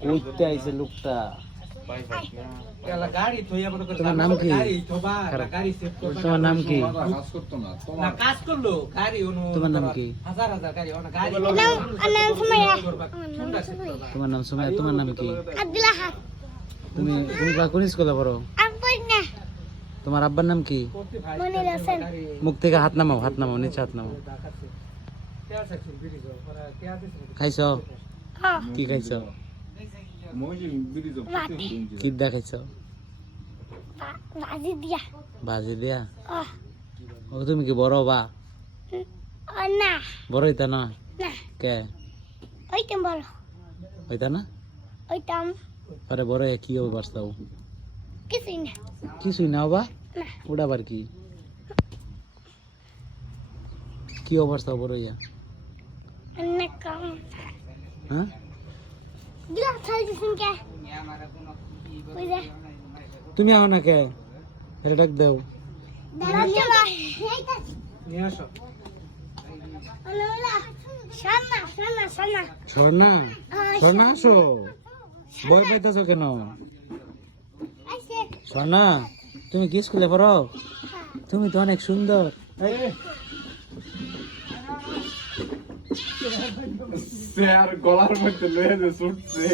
কইতে আইছে লোকটা। গাড়ি থইয়া মনে করে তোমার নাম কি? গাড়ি থবা গাড়ি সেট করবা। তোমার নাম কি? কাজ করতো না না কাজ করলো গাড়ি অনু তোমার নাম কি? হাজার হাজার গাড়ি ওনা গাড়ি নাম সুমাইয়া। তোমার নাম সুমাইয়া। তোমার নাম কি? আব্দুল্লাহ হাক। তুমি কোন স্কুলে পড়ো? আব্বুই না। তোমার আব্বার নাম কি? মনির হোসেন। মুখ থেকে হাত নামাও, নিচে হাত নামাও। খাইছো? হ্যাঁ। কি খাইছো? মহিলা ব্রিজ মাটি। কি দেখাইছো? বাজি দিয়া। ভাজি দিয়া? ও ও তুমি কি বড় বা? ও না বড় হইতা না? না কে? ওইটাম বলো হইতা না? ওইটাম আরে বড় হয়ে কি হবে বাঁচতাও? কিছুই না। কিছুই না বা? না ওটা আবার কি? কি অবস্থা বড় হইয়া? অনেক কম। হ্যাঁ? দিলা খাই দিছেন কে? ওই যে তুমি আও না কে? এর ডাক দাও। দাঁড়া চলা। নিয়ে আসো আল্লাহ শানা শানা শানা। স্বর্ণা, স্বর্ণা আসো। বই পাইতেছো কেন? আইছে স্বর্ণা, তুমি কি স্কুলে পড়ো? তুমি তো অনেক সুন্দর। স্যার গলার মধ্যে লয়ে যে ছুটছে